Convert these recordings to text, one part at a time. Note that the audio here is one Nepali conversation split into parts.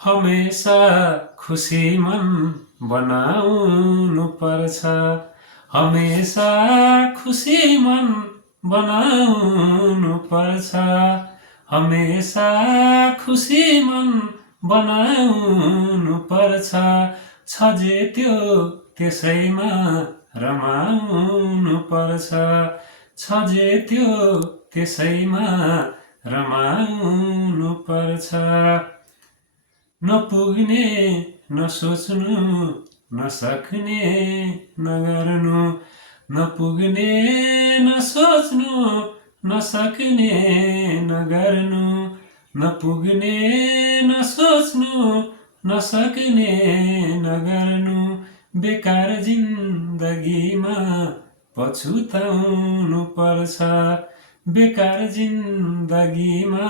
हमेशा खुसी मन बनाउनु पर्छ। हमेशा खुसी मन बनाउनु पर्छ। हमेशा खुसी मन बनाउनु पर्छ। छ जे त्यो त्यसैमा रमाउनु पर्छ। छ जे त्यो त्यसैमा रमाउनु पर्छ। नपुग्ने नसोच्नु नसक्ने नगर्नु। नपुग्ने नसोच्नु नसक्ने नगर्नु। नपुग्ने नसोच्नु नसक्ने नगर्नु। बेकार जिन्दगीमा पछुताउनु पर्छ। बेकार जिन्दगीमा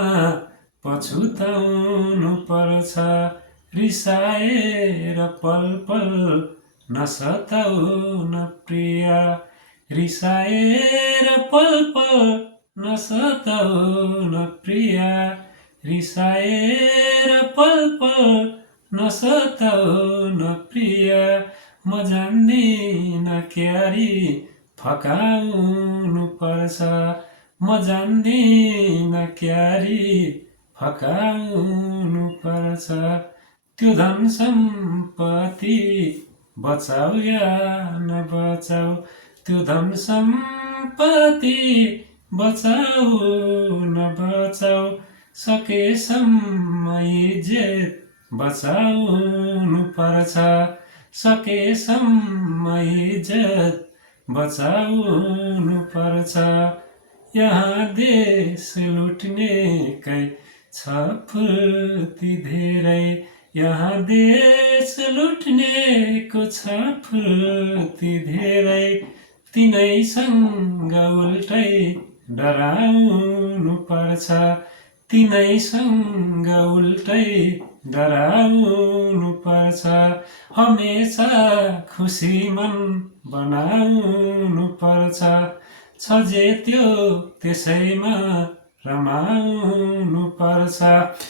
पछुताउनु पर्छ। रिसाएर पल पल नसताउ न प्रिया। रिसाएर पल पल नसताउ न प्रिया। रिसाएर पल पल नसताउ न प्रिया। म जान्दिन क्यारी फकाउनु पर्छ। म जान्दिन क्यारी फकाउनु पर्छ। त्यो धन सम्पत्ति बचाऊ या नबचाऊ। त्यो धन सम्पत्ति बचाऊ नबचाऊ। सकेसम्म इज्जत बचाउनु पर्छ। सकेसम्म इज्जत बचाउनु पर्छ। यहाँ देश लुट्नेकै छ फुर्ती धेरै। यहाँ देश लुट्नेको छ फुर्ती धेरै। तिनैसँग उल्टै डराउनु पर्छ। तिनैसँग उल्टै डराउनु पर्छ। हमेशा खुसी मन बनाउनु पर्छ। छ जे त्यो त्यसैमा रमाउनु पर्छ।